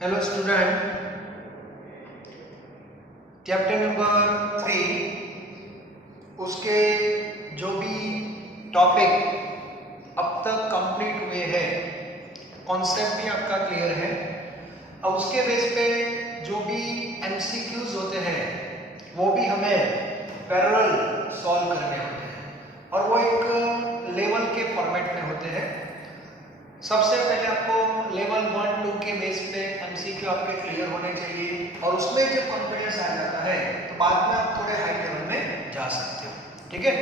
Hello student, chapter number 3 उसके जो भी टॉपिक अब तक कंप्लीट हुए हैं, कॉन्सेप्ट भी आपका क्लियर है। अब उसके बेस पे जो भी एमसीक्यूज होते हैं वो भी हमें पैरेलल सॉल्व करने होते हैं और वो एक लेवल के फॉर्मेट में होते हैं। सबसे पहले आपको लेवल 1, 2 के बेस पे एमसीक्यू आपके क्लियर होने चाहिए और उसमें जब कॉन्फिडेंस आ जाता है तो बाद में आप थोड़े हाई लेवल में जा सकते हो। ठीक है,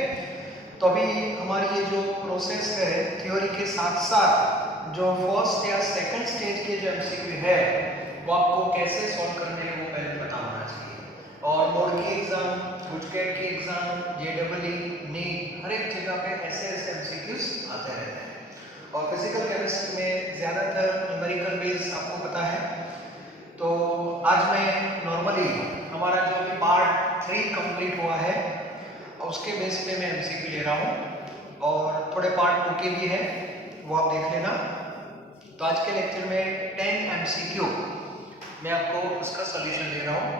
तो अभी हमारी ये जो प्रोसेस है थ्योरी के साथ साथ जो फर्स्ट या सेकंड स्टेज के जो एमसीक्यू है वो आपको कैसे सॉल्व करने हैं वो पहले पता होना चाहिए। और बोर्ड की एग्जाम, गुजकेट की एग्जाम, जेईई, नीट, हर एक जगह पे ऐसे एमसीक्यूज आते रहते हैं। और फिजिकल केमिस्ट्री में ज़्यादातर न्यूमेरिकल बेस आपको पता है। तो आज मैं नॉर्मली हमारा जो भी पार्ट 3 कंप्लीट हुआ है उसके बेस पे मैं एमसीक्यू ले रहा हूँ और थोड़े पार्ट 2 के भी है, वो आप देख लेना। तो आज के लेक्चर में 10 एमसीक्यू मैं आपको उसका सोल्यूशन दे रहा हूँ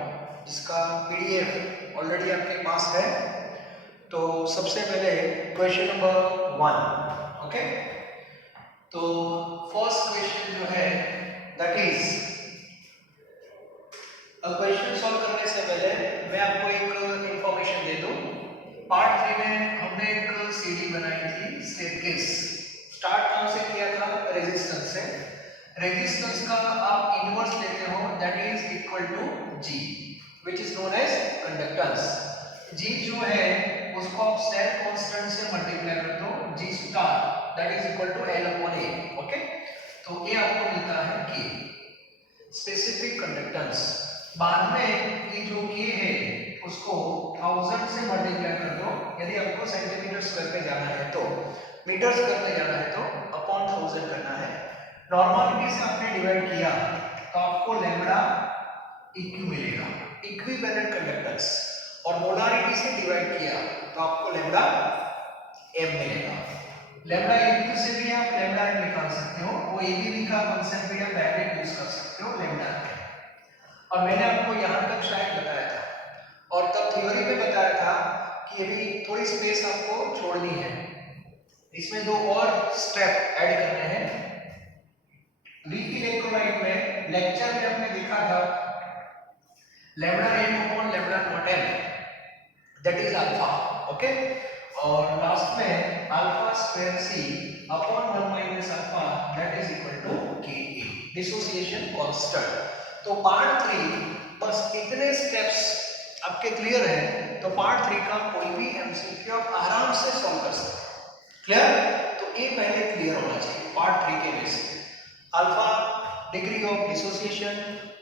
जिसका पीडीएफ ऑलरेडी आपके पास है। तो सबसे पहले क्वेश्चन नंबर 1, ओके। तो फर्स्ट क्वेश्चन जो है दैट इज, अब क्वेश्चन सॉल्व करने से पहले मैं आपको एक इंफॉर्मेशन दे दूं। पार्ट 3 में हमने एक सीढ़ी बनाई थी, स्टेयरकेस। स्टार्ट कहां से किया था? रेजिस्टेंस से। रेजिस्टेंस का आप इनवर्स लेते हो that is equal to G which is known as conductance. G जो है उसको आप सेल कांस्टेंट से मल्टीप्लाई कर दो, G star that is equal to L upon A, okay. तो ये आपको मिलता है कि स्पेसिफिक कंडक्टेंस। बाद में ये जो के है उसको 1000 से मल्टीप्लाई कर दो। यदि आपको सेंटीमीटर स्क्वायर पे जाना है तो, मीटर स्क्वायर पे जाना है तो अपॉन 1000 करना है। नॉर्मलिटी से आपने डिवाइड किया तो आपको लैम्बडा इक्यू मिलेगा, इक्विवेलेंट कंडक्टेंस। और मोलारिटी से डिवाइड किया तो आपको लैम्बडा एम मिलेगा। लैम्बडा इक्यू से भी आप लैम्बडा एम निकाल सकते हो, वो एबीवी का कांसेप्ट भी आप डायरेक्ट यूज कर सकते हो लैम्बडा एम। और मैंने आपको यहाँ तक शायद बताया था और तब थ्योरी में बताया था कि अभी थोड़ी स्पेस आपको छोड़नी है, इसमें 2 और स्टेप ऐड करने हैं। वीक इलेक्ट्रोलाइट में लेक्चर में हमने देखा था lambda m upon lambda not m that is alpha, okay. और लास्ट में alpha square c upon 1 minus alpha that is equal to k a, dissociation constant. तो पार्ट 3 बस इतने स्टेप्स आपके क्लियर है तो पार्ट 3 का कोई भी एमसीक्यू आप आराम से सॉल्व कर सकते हैं। क्लियर? तो ये पहले क्लियर होना चाहिए पार्ट 3 के बेस पे। Alpha degree of dissociation,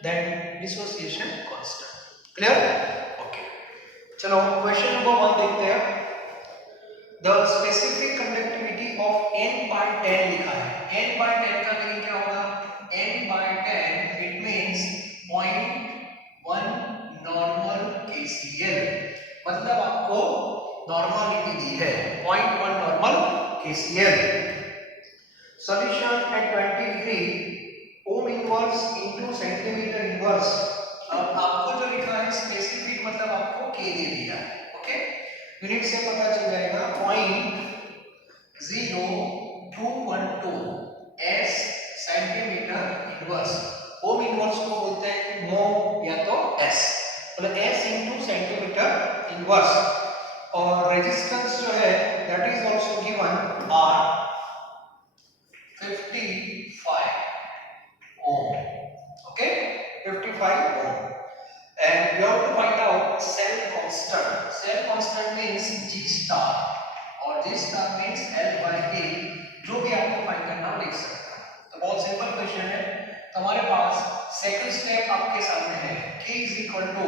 then dissociation constant. Clear? Okay, चलो क्वेश्चन नंबर 1 देखते हैं। The specific conductivity of n by 10 लिखा है। n by 10 का मीनिंग क्या होगा? n by 10 it means 0.1 normal KCl, मतलब आपको नॉर्मलिटी दी है 0.1 normal KCl। Solution at 20 degree ohm inverse into centimetre inverse. अब आपको जो लिखा है स्पेसिफिक मतलब आपको k दे दिया है, ओके। यूनिट से पता चल जाएगा 0.0212 s centimetre inverse. Ohm inverse को बोलते हैं मो या तो s, मतलब s इनटू सेंटीमीटर इनवर्स। और रेजिस्टेंस जो है that is also given r 55 ohm, okay, 55 ohm. And we have to find out cell constant. Cell constant means G star और G star means L by A, जो भी आपको find करना लिख सकते हो। तो बहुत सिंपल क्वेश्चन है। हमारे पास सेकंड स्टेप आपके सामने है, K is equal to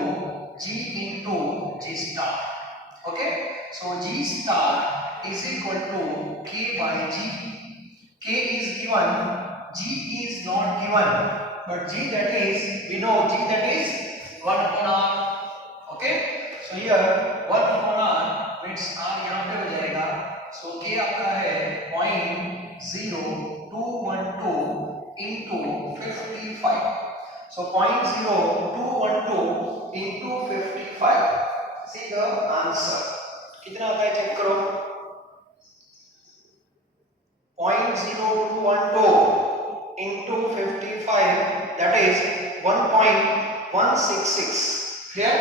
G into G star, okay? So G star is equal to K by G. K is given, G is not given, but G that is, we know G that is 1 upon R, okay? So here 1 upon R means R यहाँ पे हो जाएगा। So K आपका है 0.0212 into 55. So 0.0212 into 55. See the answer. कितना आता है check करो. 0.0212 into 55, that is 1.166. Clear?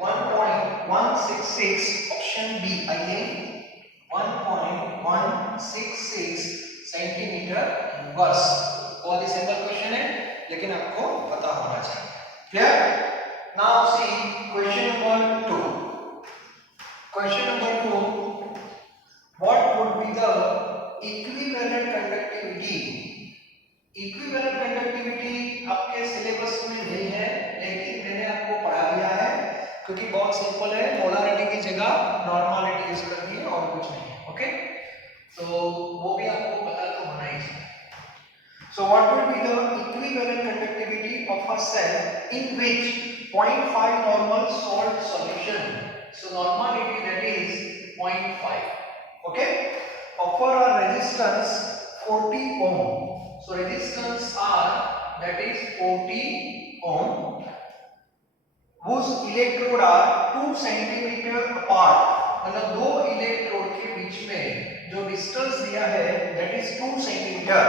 1.166. Option B again. 1.166 centimetre inverse. बहुत ही सिंपल क्वेश्चन है, लेकिन आपको पता होना चाहिए. Clear? Now see question number 2. Question number 2. What would be the equivalent conductivity? Equivalent conductivity आपके सिलेबस में नहीं है, लेकिन मैंने आपको पढ़ा दिया है, क्योंकि बहुत सिंपल है. मोलारिटी की जगह नॉर्मालिटी यूज करनी है और कुछ नहीं है. ओके, तो वो भी आपको पता तो होना ही चाहिए. So what would be the equivalent conductivity of a cell in which 0.5 normal salt solution? So normality, that is 0.5. Okay, offer a resistance 40 ohm. So resistance R, that is 40 ohm, whose electrode are 2 centimeter apart. मतलब दो electrode के बीच में जो distance दिया है, that is 2 centimeter,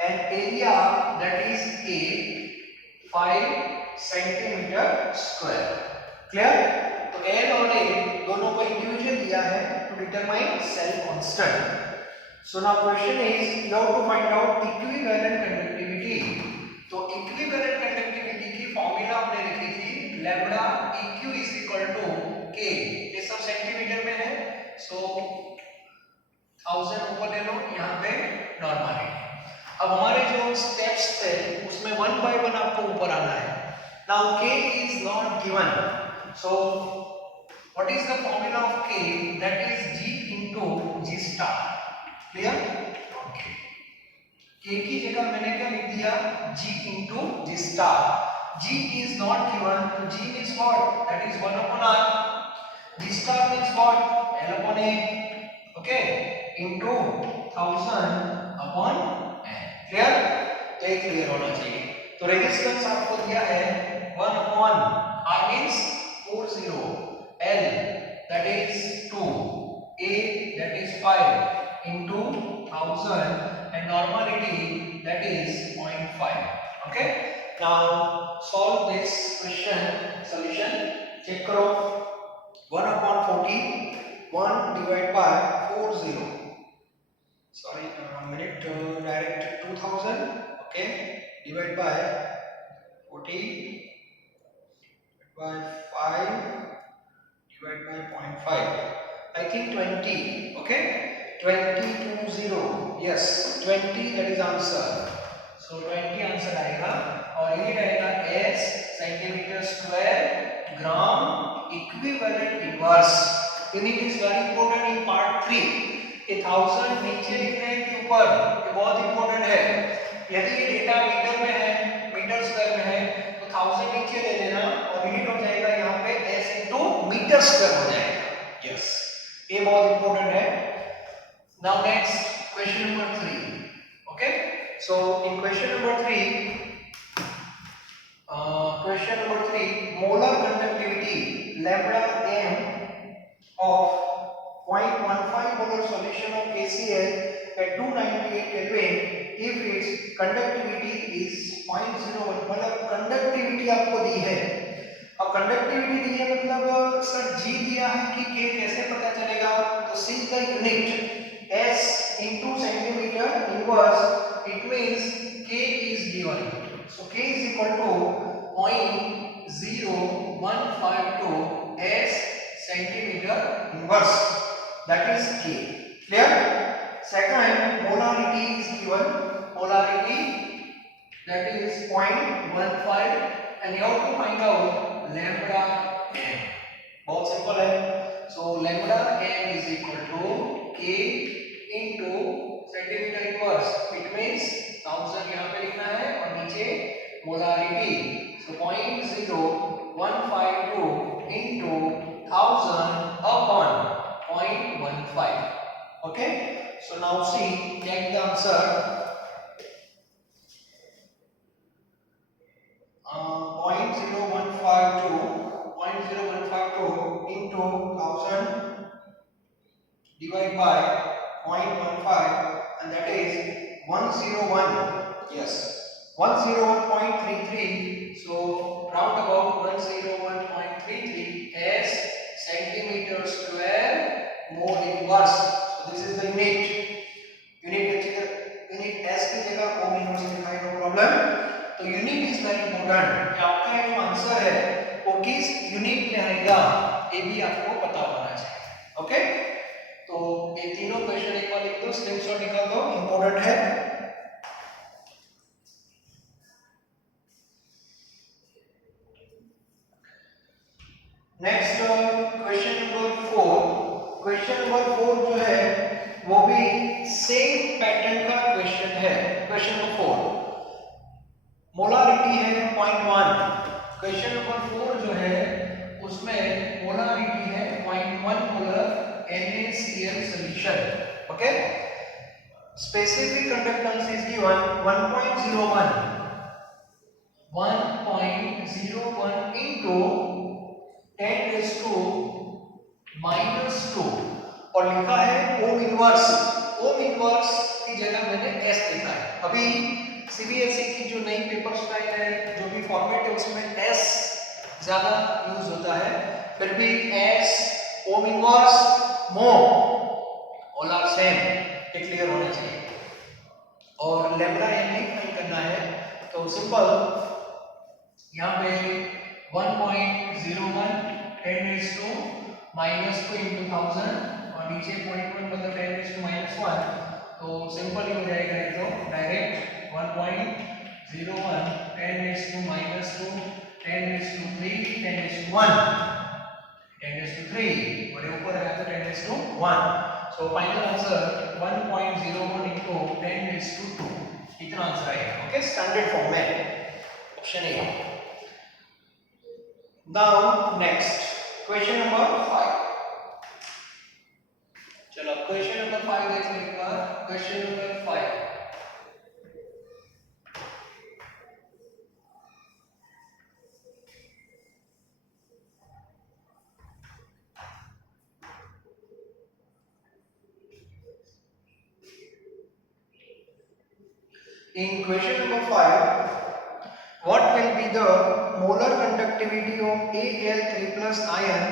and area, that is A, 5 centimeter square. Clear? तो L और A दोनों को इंडिविजुअल दिया है to determine cell constant. So now question is, you have to find out equivalent conductivity. तो equivalent conductivity की formula हमने लिखी थी, lambda eq is equal to k. ये सब सेंटीमीटर में है, so 1000 ऊपर ले लो, यहाँ पे नॉर्मलिटी. अब हमारे जो स्टेप्स थे उसमें 1 by 1 आपको ऊपर आना है. Now k is not given. So what is the formula of k? That is g into g star. Clear? Okay. k की जगह मैंने क्या लिख दिया? g into g star. g is not given, तो g means what? That is 1 upon r. g star means what? l upon a. Okay, into 1000 upon n. Clear? तो ये clear होना चाहिए. तो रेजिस्टेंस आपको दिया है 1 upon r means 40, l that is 2, a that is 5 into 1000, and normality, that is 0.5. Okay, now solve this question. Solution check karo. 1 upon 40, 1 divided by 40, sorry, a minute, direct 2000. Okay, divided by 40 by 5 divided by 0.5. I think 20. Okay, 20. Yes, 20, that is answer. So 20 answer आएगा, और ये रहेगा s centimetre square gram equivalent inverse. Unit is very important in part 3. ये 1000 नीचे लिख रहे हैं कि ऊपर, ये बहुत इंपॉर्टेंट है. यदि ये डेटा मीटर में है, मीटर स्क्वायर में है, तो 1000 नीचे ले लेना और यूनिट हो जाएगा यहाँ पे s into मीटर स्क्वायर हो जाएगा. यस, ये बहुत इंपॉर्टेंट है. Now next question number 3. Okay, so in question number 3, molar conductivity lambda m of 0.15 molar solution of KCl at 298 Kelvin if its conductivity is 0.01. मतलब कंडक्टिविटी आपको दी है. अब conductivity दी है मतलब सर g दिया है कि k कैसे पता चलेगा? तो see the unit s into centimeter inverse, it means k is given. So k is equal to 0.0152 s centimeter inverse, that is k. Clear? Second, molarity is given. Molarity, that is 0.15, and you have to find out lambda m. बहुत simple है. So lambda m is equal to k into centimetre inverse. It means 1000 यहां पे लिखना है और नीचे molarity. So 0.05152 into 1000 upon 0.15. Okay, so now see, check the answer. 101, yes, 101.33, so round about 101.33 as centimeter square mole inverse. So this is the unit s की जगह ohm inverse लिखा है, नो प्रॉब्लम। तो यूनिट इज वेरी इंपॉर्टेंट, आपका जो answer है वो किस यूनिट में आएगा ये भी आपको पता होना चाहिए। ओके, तो ये तीनों क्वेश्चन एक बार लिख दो, स्क्रीनशॉट निकाल दो, इंपॉर्टेंट है। Next question number 4। Question number 4 जो है वो भी सेम पैटर्न का क्वेश्चन है। क्वेश्चन नंबर 4 मोलारिटी है 0.1। क्वेश्चन नंबर 4 जो है उसमें मोलारिटी है 0.1 molar NaCl solution. Okay, specific conductance is given 1.01 into 10⁻⁻2 और लिखा है ओम इनवर्स। ओम इनवर्स की जगह मैंने एस लिखा है। अभी सीबीएसई की जो नई पेपर स्टाइल है, जो भी फॉर्मेट है उसमें एस ज्यादा यूज होता है, फिर भी एस ओम इनवर्स मो ऑल आर सेम ये क्लियर होना चाहिए। और लैम्डा एन नहीं फाइंड करना है, तो सिंपल यहाँ पे 1.01 10⁻2 into 1000 और नीचे 0.1 मतलब 10⁻⁻1, तो सिंपल ही हो जाएगा एकदम डायरेक्ट 1.01 10⁻2 10⁻3 10⁻1 और ये ऊपर आया तो 10⁻1। सो फाइनल आंसर 1.01 into 10⁻2 इतना आंसर आएगा। ओके, स्टैंडर्ड फॉर्म में option A. Now next question number 5। चलो क्वेश्चन नंबर 5 देख लें एक बार। Question number 5 in question number 5, what will be the molar conductivity of Al3 plus ion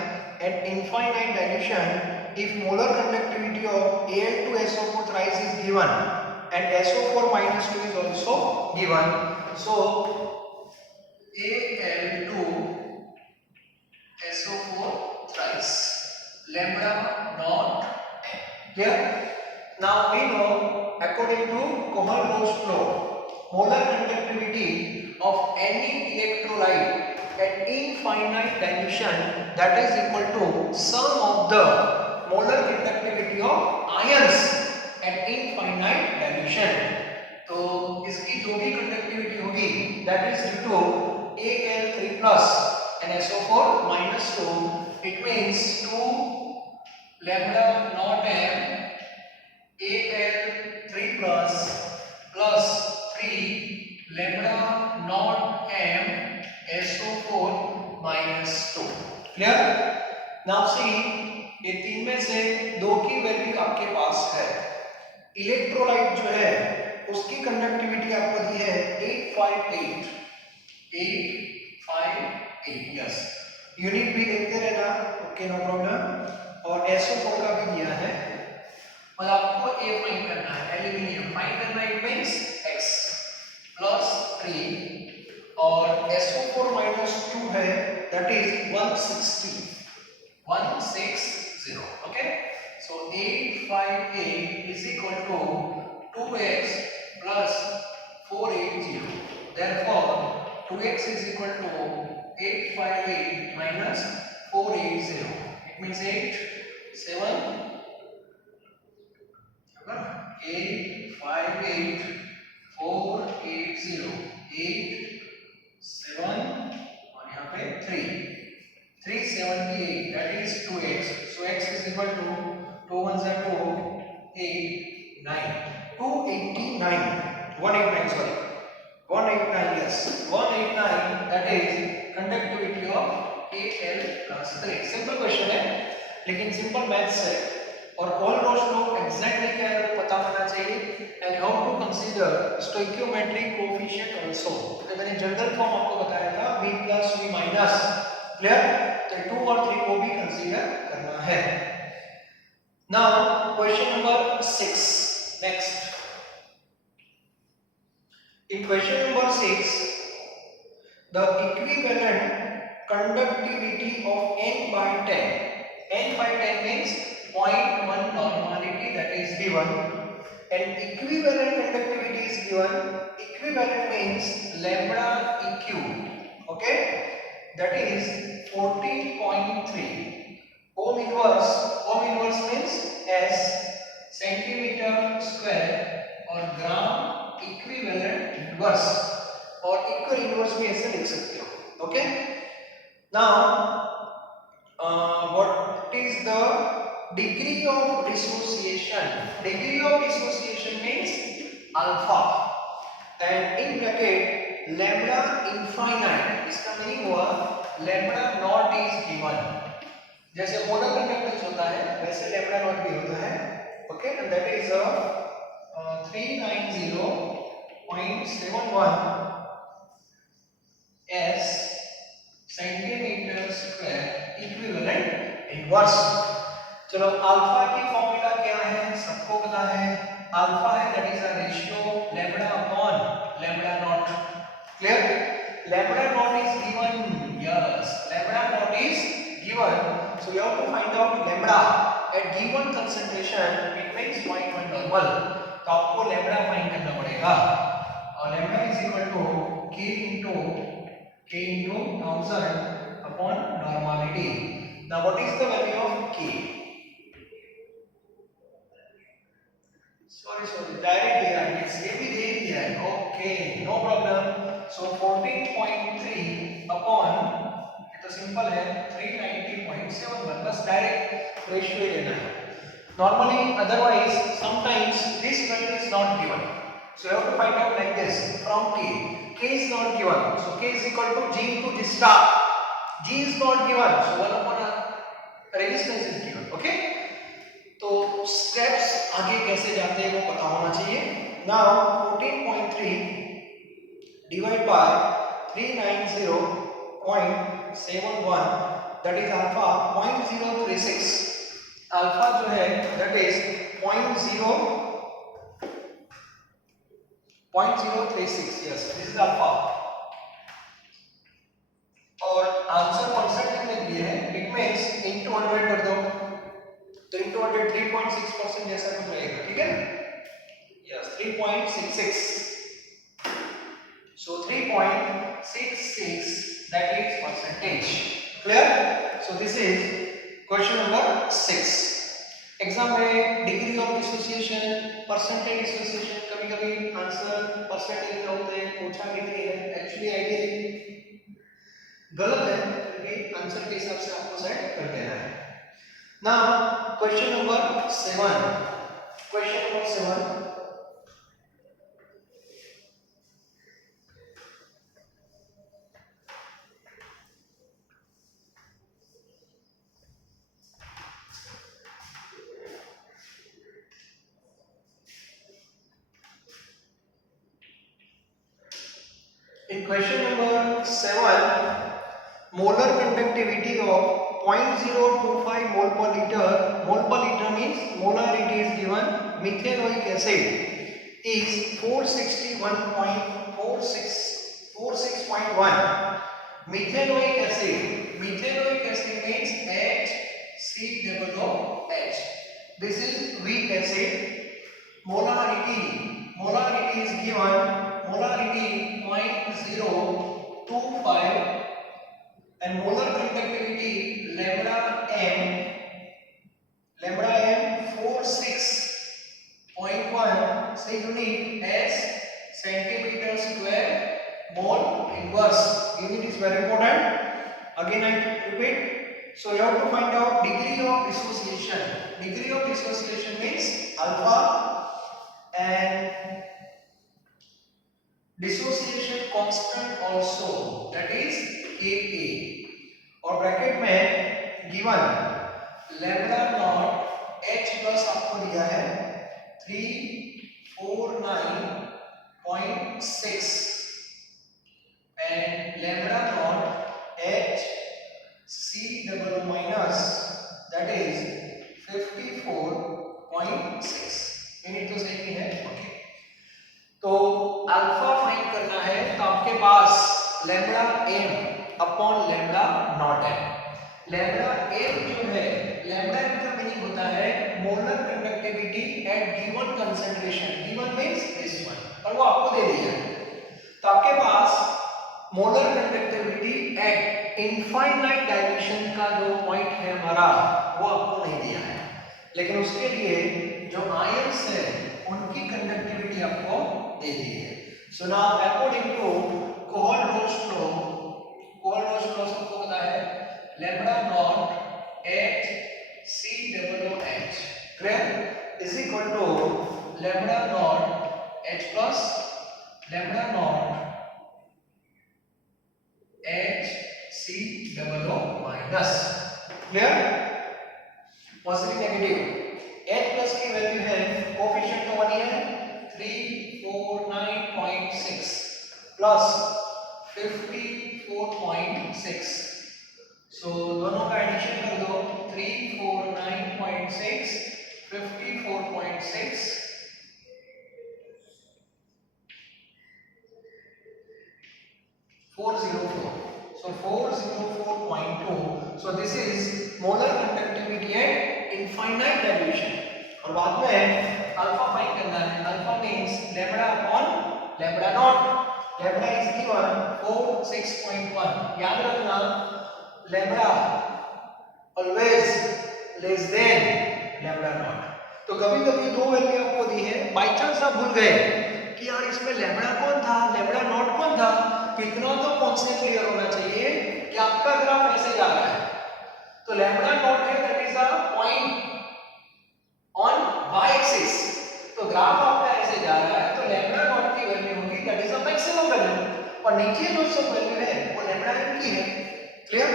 at infinite dilution if molar conductivity of Al2SO4 thrice is given and SO4 minus 2 is also given? So Al2SO4 thrice lambda naught m. Clear? Now we know according to Kohlrausch law, molar conductivity of any electrolyte at infinite dilution that is equal to sum of the molar conductivity of ions at infinite dilution। तो इसकी जो भी conductivity होगी that is due to Al3 plus and SO4 minus 2, it means 2 lambda naught m Al3 plus 3 lambda naught m SO4 minus 2। Clear? Now see, ये तीन में से दो की वैल्यू आपके पास है। इलेक्ट्रोलाइट जो है उसकी कंडक्टिविटी आपको दी है 858 यस, यूनिट भी देखते रहना। Okay, no problem. और SO4 का भी दिया है और आपको A फाइंड करना है, एल्यूमिनियम फाइंड करना है, मींस X plus 3 और SO4 minus 2 है, that is 160। Okay, so 858 is equal to 2x plus 480, therefore 2x is equal to 858 minus 480, it means 8 7 858 480 8 7 और यहाँ पे 378, that is 2x, so x is equal to 2 1s are 2 8 9 289 189 sorry 189 yes 189, that is conductivity of Al plus 3। Simple question है लेकिन simple maths है, और कोलरोच लो exactly क्या है वो पता होना चाहिए and how to consider stoichiometric coefficient also. तो मैंने जनरल फॉर्म आपको बताया था v plus v minus, clear? तो 2 और 3 को भी कंसीडर करना है। Now question number 6 next. In question number 6, the equivalent conductivity of n by 10. N by 10 means 0.1 normality that is given, and equivalent conductivity is given. Equivalent means lambda eq. Okay, that is 14.3. Ohm inverse. Ohm inverse means S centimeter square और gram equivalent inverse, और equal inverse भी ऐसे लिख सकते हो। Okay, now what is the degree of dissociation? Degree of dissociation means alpha and in bracket lambda infinite. इसका meaning हुआ lambda naught is given. जैसे मोलर कंडक्टेंस होता है वैसे लैम्डा नॉट भी होता है। Okay, and that is 390.71 s centimetre square equivalent inverse. चलो, अल्फा की फॉर्मूला क्या है सबको पता है। अल्फा है that is a ratio lambda upon lambda naught. Clear? Lambda naught is given. Yes, lambda naught is given, so you have to find out lambda at given concentration. It means 0.1 normal. तो आपको lambda find करना पड़ेगा, और lambda is equal to k into 1000 upon normality. Now what is the value of k? sorry direct दिया है, ये भी दे दिया है। Okay, no problem. So 14.3 upon, ये तो सिंपल है, 390.71, बस डायरेक्ट रेशियो लेना है। Normally, otherwise, sometimes this value is not given. So you have to find out like this from k. K is not given, so k is equal to G into G star. G is not given, so 1 upon resistance is given. Okay? तो steps आगे कैसे जाते हैं वो पता होना चाहिए। Now 14.3 divided by 390.71, that is alpha 0.036। Alpha जो है that is 0.036। Yes, this is alpha, और आंसर परसेंटेज में दिए हैं। इट मींस इनटू 100 कर दो, तो इनटू 100 3.6% जैसा कुछ रहेगा। ठीक है? Yes, 3.66। So 3.66 that is percentage. Clear? So this is question number 6। Exam में degree of dissociation, percentage dissociation, कभी-कभी आंसर परसेंटेज में होते हैं, पूछा डिग्री है, एक्चुअली आइडियली गलत है, फिर भी आंसर के हिसाब से आपको सेट कर देना है। Now question number 7। Question number 7, in question number 7, molar conductivity of 0.025 mole per liter. Mole per liter means molarity is given. Methanoic acid is 461. Methanoic acid means HCOOH. This is weak acid. Molarity is given. Molarity 0.025 and molar conductivity lambda m 46.1, so unit as centimeter square mole inverse. Unit is very important. Again I repeat, so you have to find out degree of dissociation. Degree of dissociation means alpha, and dissociation constant also, that is Ka, और bracket में given lambda naught H plus आपको दिया है 349.6 and lambda naught H C double minus that is 54.6 unit तो सही है। Okay, तो alpha find करना है तो आपके पास lambda m upon lambda naught है। लैम्बडा एम जो है, लैम्बडा एम का मीनिंग होता है molar conductivity at given concentration, given means this one, और वो आपको दे दिया है। तो आपके पास molar conductivity at infinite dimension का जो पॉइंट है हमारा, वो आपको नहीं दिया है, लेकिन उसके लिए जो आयंस है उनकी कंडक्टिविटी आपको दे दी है। So now according to Kohlrausch law सबको पता है lambda not h c double h clear is equal to lambda not h plus lambda not h c double minus clear positive negative. H plus की वैल्यू है coefficient तो 1 है 349.6 plus 54.6 सो दोनों का एडिशन कर दो 349.6 54.6 404 so 404.2 so this is molar conductivity at infinite dilution और बाद में अल्फा फाइंड करना है। Alpha means lambda upon lambda not. Lambda is given 46.1 याद रखना lambda always less than lambda naught. तो कभी-कभी दो वैल्यू आपको दी है, बाय चांस आप भूल गए कि यार इसमें लैम्बडा कौन था लैम्बडा नॉट कौन था, कितना तो कॉन्सेप्ट क्लियर होना चाहिए कि आपका ग्राफ ऐसे जा रहा है। तो लैम्बडा नॉट है that is a point on y axis, तो ग्राफ आपका ऐसे जा रहा है तो लैम्बडा नॉट की वैल्यू होगी that is a maximum value, और नीचे जो सब वैल्यू है वो लैम्बडा एम की है क्लियर।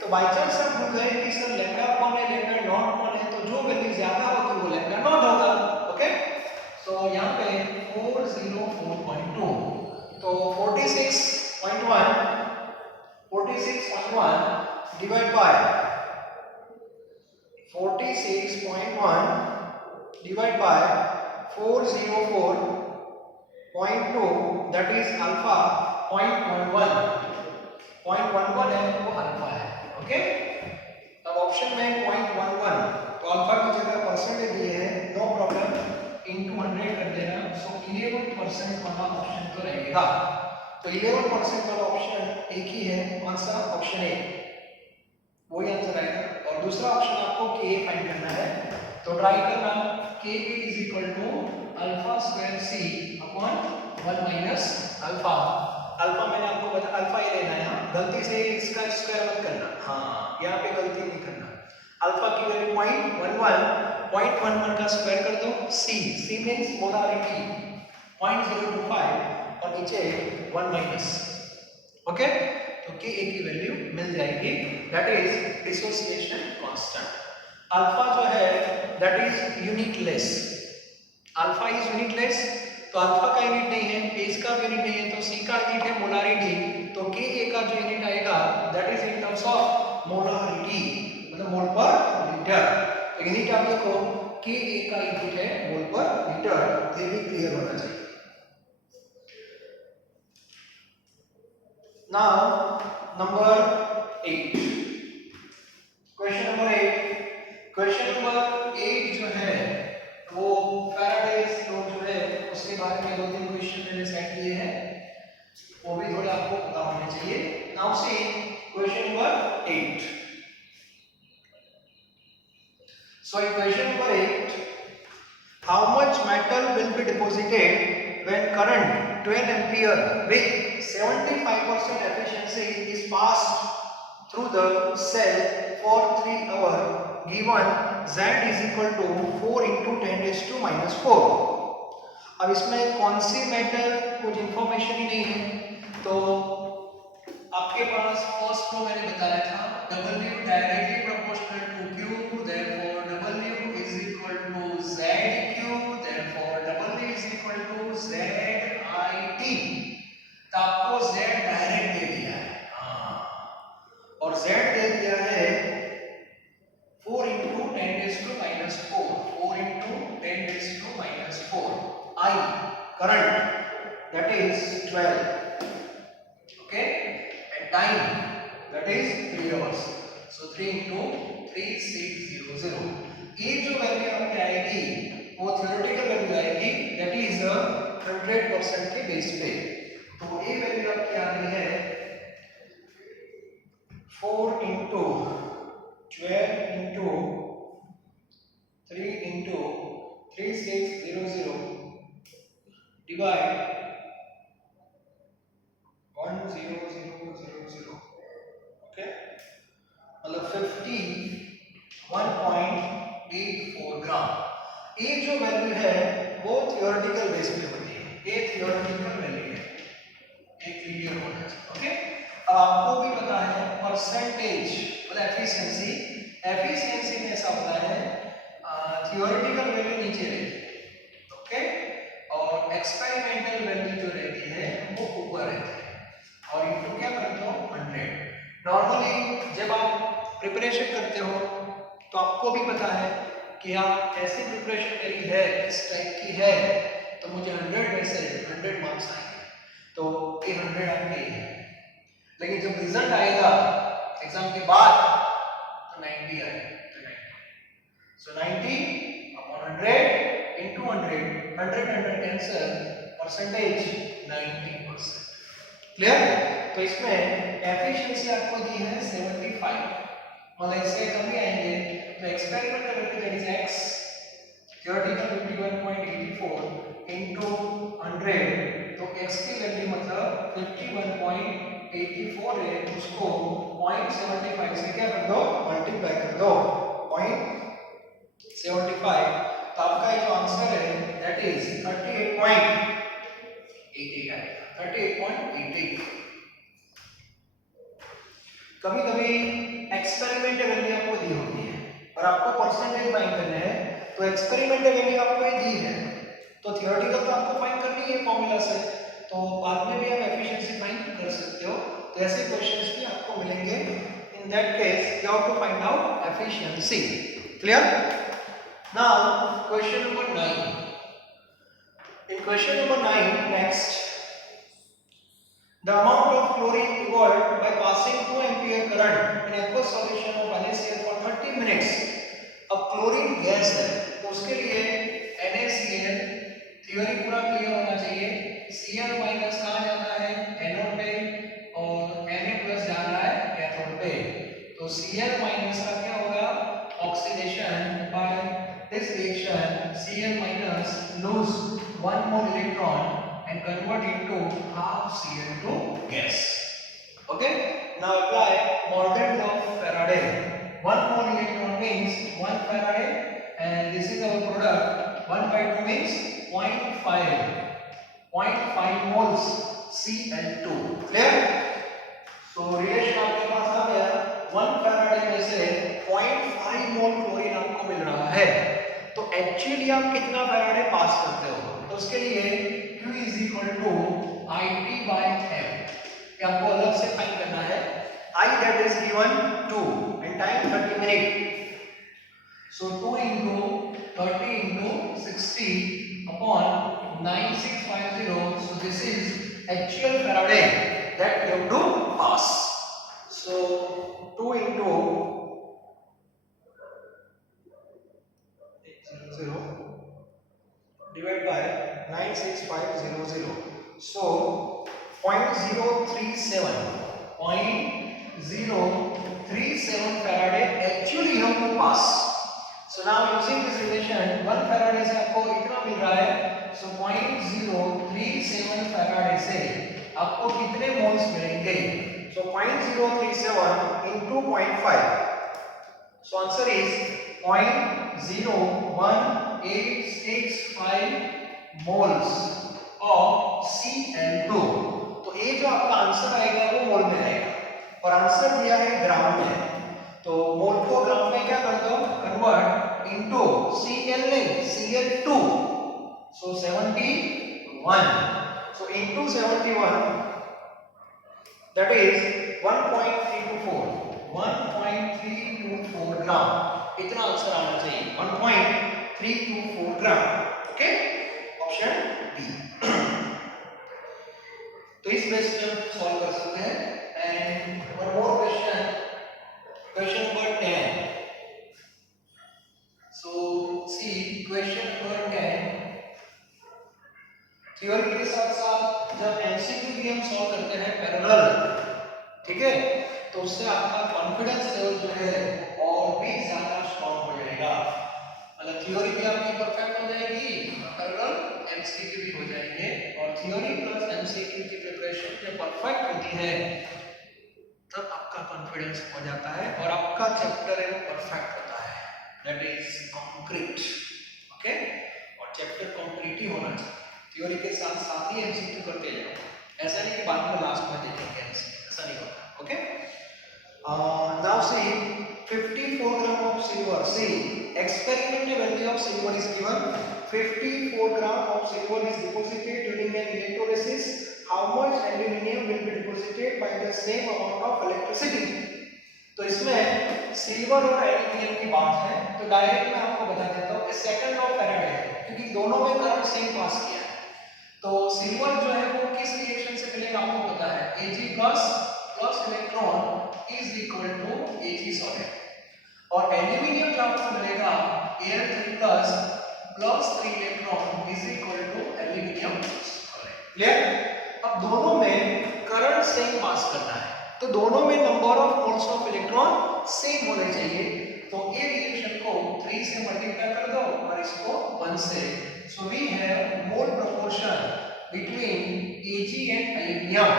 तो बाय चांस आप भूल गए कि सर लैम्बडा कौन है लैम्बडा नॉट कौन है, तो जो वैल्यू ज्यादा होगी वो लैम्बडा नॉट होगा। ओके, सो यहां पे 404.2 तो 46.1 divide by 46.1 divide by 404.2 that is alpha 0.11 है वो अल्फा है। ओके, अब ऑप्शन में 0.11 तो अल्फा की जगह परसेंटेज दिए है, नो प्रॉब्लम, इनटू 100 कर देना। सो 11% वाला ऑप्शन तो रहेगा, तो 11% वाला ऑप्शन एक ही है, कौन सा ऑप्शन ए, वही आंसर आएगा। और दूसरा ऑप्शन आपको के फाइंड करना है, तो ट्राई करना के is equal to alpha square c upon 1 minus alpha. Alpha मैंने आपको बताया अल्फा ही लेना है, गलती से इसका स्क्वायर मत करना, हाँ यहाँ पे गलती नहीं करना। अल्फा की वैल्यू 0.11 का स्क्वायर कर दो, सी मींस मोलारिटी 0.025 और नीचे 1 माइनस। ओके, तो के ए की वैल्यू मिल जाएगी that is dissociation constant. Alpha जो है that is unitless, alpha is unitless, तो अल्फा का यूनिट नहीं है, इसका भी यूनिट नहीं है, तो सी का यूनिट है मोलारिटी, तो के ए का जो यूनिट आएगा that is in terms of molarity, मतलब मोल पर लीटर। तो यूनिट आप देखो के ए का यूनिट है मोल पर लीटर, ये भी क्लियर होना चाहिए। नाउ नंबर 8, क्वेश्चन नंबर 8 जो है वो फैराडेज लॉ जो है उसके बारे में 2-3 क्वेश्चन मैंने सेट किए हैं, वो भी थोड़ा आपको पता होने चाहिए। Now see question number 8। So question number 8, how much metal will be deposited when current 12 ampere with 75% efficiency is passed through the cell for 3 hours given z is equal to 4 into 10⁻⁻⁴। अब इसमें कौन सी metal कुछ information ही नहीं है, तो आपके पास first flow मैंने बताया था W directly proportional to Q, therefore W is equal to ZQ, therefore W is equal to ZIT। तो आपको Z डायरेक्ट दे दिया है, हाँ, और Z दे दिया है 4 into 10 raised to minus 4, 4 into 10 raised to minus 4, I current that is 12, okay, and time that is 3 hours, so 3 into 3600। ये जो वैल्यू आपके आएगी वो थ्योरेटिकल वैल्यू आएगी, दैट इज 100% के बेस पे। तो ये वैल्यू आपकी आ रही है 4 into 12 into 3 into 3600 divide 10000, okay, मतलब 51.84 ग्राम। ये जो वैल्यू है वो थियोरेटिकल बेस पे होती है, ये थियोरेटिकल वैल्यू है, ये क्लियर होना चाहिए, ओके। अब आपको भी पता है परसेंटेज मतलब एफिशिएंसी, एफिशिएंसी में ऐसा होता है थियोरेटिकल वैल्यू नीचे रहती है, ओके, और एक्सपेरिमेंटल वैल्यू जो रहती है वो ऊपर रहती है, और इनटू क्या करते हो 100। नॉर्मली जब आप प्रिपरेशन करते हो तो आपको भी पता है कि आप ऐसी प्रिपरेशन मेरी है, इस टाइप की है, तो मुझे 100 में से 100 मार्क्स आएंगे, तो ये 100 आपके ही है। लेकिन जब रिजल्ट आएगा एग्जाम के बाद तो 90 आएगा, तो 90, सो 90 upon 100 into 100, 100 cancel, percentage 90%। Clear? तो इसमें एफिशिएंसी आपको दी है 75, और इससे कम भी आएंगे तो experimental value that is x, theoretical 51.84 into 100, तो x की वैल्यू मतलब 51.84 है, उसको 0.75 से क्या कर दो, मल्टीप्लाई कर दो 0.75, तो आपका जो आंसर है दैट इज 38.88 आएगा, 38.88। कभी कभी एक्सपेरिमेंटल वैल्यू आपको दी होती है और आपको परसेंटेज फाइंड करना है, तो एक्सपेरिमेंटल वैल्यू आपको ये दी है, तो थियोरेटिकल तो आपको फाइंड करनी है फॉर्मूला से, तो बाद में भी आप एफिशिएंसी फाइंड कर सकते हो। तो ऐसे क्वेश्चंस भी आपको मिलेंगे, in that case you have to find out efficiency. Clear? Now question number 9, in question number 9 next, the amount of chlorine evolved by passing 2 ampere current in aqueous solution of NaCl for 30 minutes। अब chlorine gas है तो उसके लिए NaCl theory पूरा clear होना चाहिए, Cl minus कहाँ जाता है एनोड पे और Na प्लस जा रहा है कैथोड पे, तो Cl माइनस का क्या होगा oxidation, by this reaction Cl minus lose 1 more electron and convert into half Cl2 gas, okay। Now apply Morgan law of Faraday, 1 more electron means 1 Faraday, and this is our product, 1/2 means 0.5 moles Cl2। clear? so relation आपके पास आ गया, 1 Faraday में से 0.5 मोल chlorine आपको मिल रहा है, तो actually आप कितना फैराडे पास करते हो, तो उसके लिए Q is equal to IT by M, ये आपको अलग से फाइंड करना है। I that is given 2 and time 30 minutes, so 2 into 30 into 60 upon 9650, so this is actual Faraday that you have to pass, so 2 into 0 divided by 96500, so 0.037 Faraday actually हमको पास। so now using this relation 1 Faraday से आपको इतना मिल रहा है, so 0.037 Faraday से आपको कितने moles मिलेंगे, so 0.037 into 0.5, so answer is 0.0185 moles of Cl2। तो ये जो आपका आंसर आएगा वो मोल में आएगा, और आंसर दिया है ग्राम में, Cl नहीं, Cl2, so 71, so into 71, that is 1.324 ग्राम, इतना आंसर आना चाहिए, 1.324 ग्राम। Okay, option B. तो इस बेस पे हम सॉल्व कर सकते हैं। And one more question, question number 10। So see question number 10, theory के साथ साथ जब एमसीक्यू भी हम सॉल्व करते हैं पैरेलल, ठीक है, तो उससे आपका कॉन्फिडेंस लेवल जो है और भी ज्यादा स्ट्रांग हो जाएगा। मतलब थ्योरी भी आपकी परफेक्ट हो जाएगी, पैरेलल एमसीक्यू भी हो जाएंगे, और थ्योरी प्लस एमसीक्यू की प्रिपरेशन जब परफेक्ट होती है तब आपका कॉन्फिडेंस हो जाता है और आपका चैप्टर है वो परफेक्ट होता है, दैट इज कॉन्क्रीट। ओके, और चैप्टर कॉन्क्रीट ही होना चाहिए, थ्योरी के साथ साथ ही एमसीक्यू करते जाओ, ऐसा नहीं कि बाद में लास्ट में देखेंगे एमसीक्यू, ऐसा नहीं होता। Okay, now see 54 gram of silver, see experimental value of silver is given, 54 gram of silver is deposited during an electrolysis, how much aluminium will be deposited by the same amount of electricity? तो इसमें silver और aluminium की बात है, तो direct मैं आपको बता देता हूँ, सेकंड लॉ फैराडे है, क्योंकि दोनों में करंट सेम पास किया है। तो सिल्वर जो है वो किस रिएक्शन से मिलेगा आपको पता है, Ag plus electron is equal to Ag solid, और एल्यूमिनियम जो आपको मिलेगा Al3 plus 3 electron is equal to aluminium solid. Clear? अब दोनों में करंट सेम पास करना है, तो दोनों में number of moles of electron same होने चाहिए, तो ये रिएक्शन को 3 से मल्टीप्लाई कर दो और इसको 1 से, so we have mole proportion between Ag and aluminium,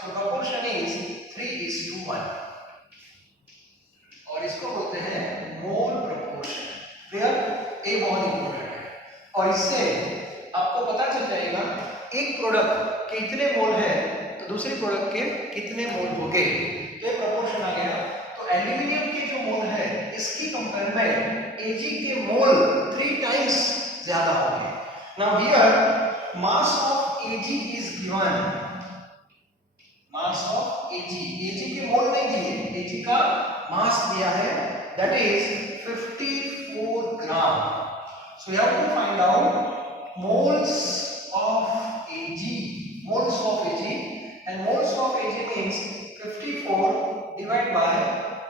so proportion is 3:1, और इसको बोलते हैं मोल प्रोपोर्शन, क्लियर? ये बहुत इंपॉर्टेंट है, और इससे आपको पता चल जाएगा एक प्रोडक्ट के कितने मोल है तो दूसरी प्रोडक्ट के कितने मोल होंगे, तो ये प्रोपोर्शन आ गया। तो एल्यूमिनियम के जो मोल है इसकी कंपेयर में Ag के मोल 3 टाइम्स ज्यादा होंगे। Now here mass of Ag is given, mass of Ag, Ag के मोल नहीं दिए, Ag का मास दिया है, that is 54 gram, so you have to find out moles of Ag, moles of Ag, and moles of Ag means 54 divided by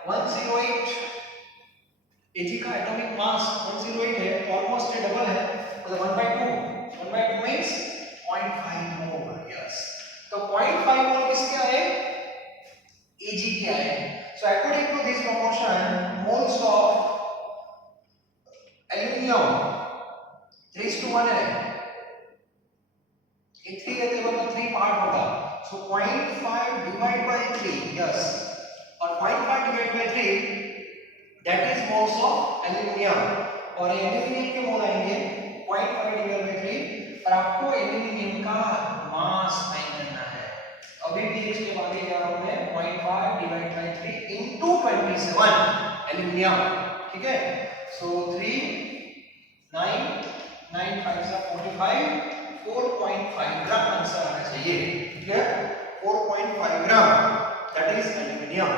108, Ag का atomic mass 108 है, almost double है, मतलब 1/2 means 0.5 मोल, यस, तो 0.5 मोल किसके आए, Ag के आए, so according to this proportion moles of aluminium 3:1 है, 3 है तो 3 पार्ट होगा, so 0.5 डिवाइड बाय 3, यस, और 0.5 divide by 3 that is moles of aluminium, और एल्यूमिनियम के मोल आएंगे 0.5 डिवाइड बाय 3, और आपको एल्यूमिनियम का मास फाइंड करना है। अभी भी इसके आगे जा रहा हूं मैं, 0.5 डिवाइड बाय 3 इनटू 27 एल्यूमिनियम, ठीक है, सो 3 9 9 5 45, 4.5 ग्राम आंसर आना चाहिए, clear? 4.5 gram that is aluminium.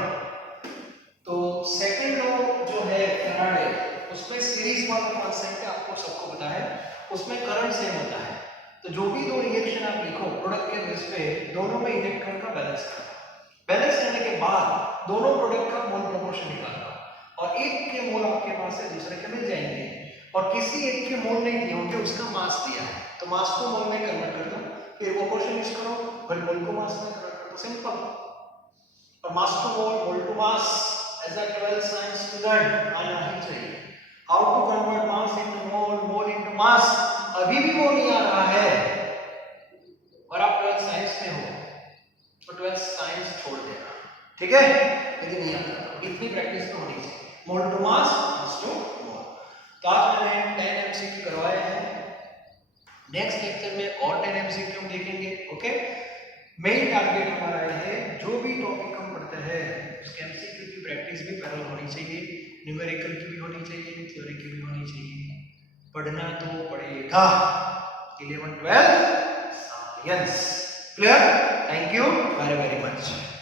तो सेकंड लॉ जो है फैराडे, उसमें सीरीज वाला कॉन्सेप्ट है, आपको सबको पता है, उसमें करंट सेम होता है, तो जो भी दो रिएक्शन आप लिखो प्रोडक्ट के बेस पे दोनों में इलेक्ट्रॉन का बैलेंस करना, बैलेंस करने के बाद दोनों प्रोडक्ट का मोल प्रोपोर्शन निकालना, और एक के मोल आपके पास है दूसरे के मिल जाएंगे, और किसी एक के मोल नहीं दिए होंगे, उसका मास दिया है, तो मास को मोल में कन्वर्ट कर दो, फिर प्रोपोर्शन यूज करो, फिर मोल को मास में कन्वर्ट कर दो, सिंपल। और mass to mole to mass as a 12th science student आना ही चाहिए, how to convert mass into mole into mass, अभी भी वो नहीं आ रहा है, और आप 12th साइंस में हो तो 12th साइंस छोड़ देना, ठीक है, यदि नहीं आता तो इतनी प्रैक्टिस तो होनी चाहिए, मोल टू मास टू मोल। तो आज मैंने 10 एमसीक्यू करवाए हैं, नेक्स्ट लेक्चर में और 10 एमसीक्यू हम देखेंगे। ओके, मेन टारगेट हमारा है जो भी टॉपिक हम पढ़ते हैं उसके एमसीक्यू की प्रैक्टिस भी पैरेलल होनी चाहिए, न्यूमेरिकल की भी होनी चाहिए, थ्योरी की भी होनी चाहिए, पढ़ना तो पड़ेगा। 11 12 science. Clear? Thank you very very much.